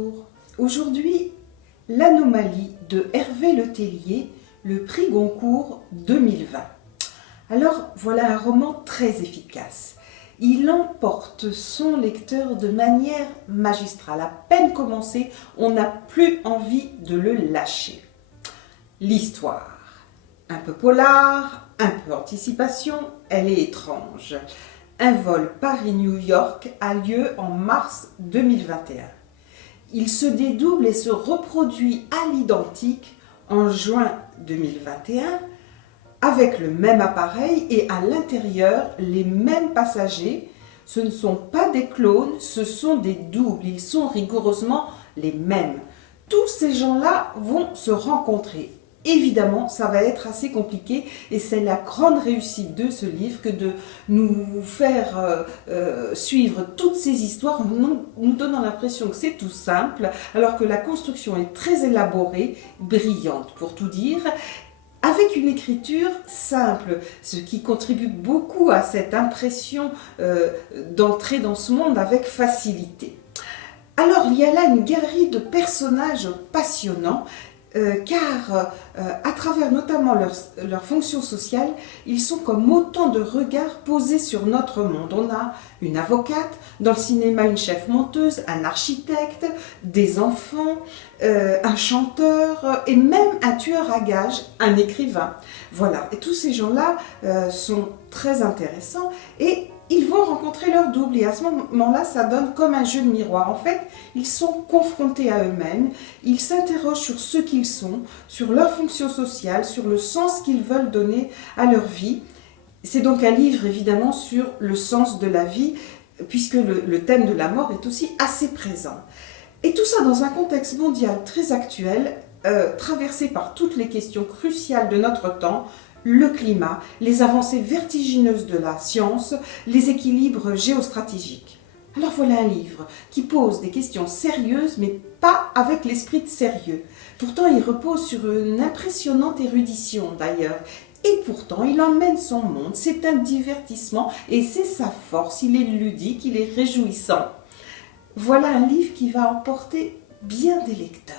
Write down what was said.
Bonjour. Aujourd'hui, l'anomalie de Hervé Letellier, le prix Goncourt 2020. Alors, voilà un roman très efficace. Il emporte son lecteur de manière magistrale. À peine commencé, on n'a plus envie de le lâcher. L'histoire. Un peu polar, un peu anticipation, elle est étrange. Un vol Paris-New York a lieu en mars 2021. Il se dédouble et se reproduit à l'identique en juin 2021 avec le même appareil et à l'intérieur les mêmes passagers. Ce ne sont pas des clones, ce sont des doubles, ils sont rigoureusement les mêmes. Tous ces gens-là vont se rencontrer. Évidemment, ça va être assez compliqué et c'est la grande réussite de ce livre que de nous faire suivre toutes ces histoires en nous donnant l'impression que c'est tout simple, alors que la construction est très élaborée, brillante pour tout dire, avec une écriture simple, ce qui contribue beaucoup à cette impression d'entrer dans ce monde avec facilité. Alors, il y a là une galerie de personnages passionnants, car à travers notamment leur fonction sociale, ils sont comme autant de regards posés sur notre monde. On a une avocate, dans le cinéma une chef monteuse, un architecte, des enfants, un chanteur et même un tueur à gages, un écrivain. Voilà, et tous ces gens-là sont très intéressants et ils vont rencontrer leur double et à ce moment-là, ça donne comme un jeu de miroir. En fait, ils sont confrontés à eux-mêmes, ils s'interrogent sur ce qu'ils sont, sur leur fonction sociale, sur le sens qu'ils veulent donner à leur vie. C'est donc un livre évidemment sur le sens de la vie, puisque le thème de la mort est aussi assez présent. Et tout ça dans un contexte mondial très actuel, traversé par toutes les questions cruciales de notre temps, le climat, les avancées vertigineuses de la science, les équilibres géostratégiques. Alors voilà un livre qui pose des questions sérieuses, mais pas avec l'esprit de sérieux. Pourtant, il repose sur une impressionnante érudition d'ailleurs. Et pourtant, il emmène son monde, c'est un divertissement et c'est sa force, il est ludique, il est réjouissant. Voilà un livre qui va emporter bien des lecteurs.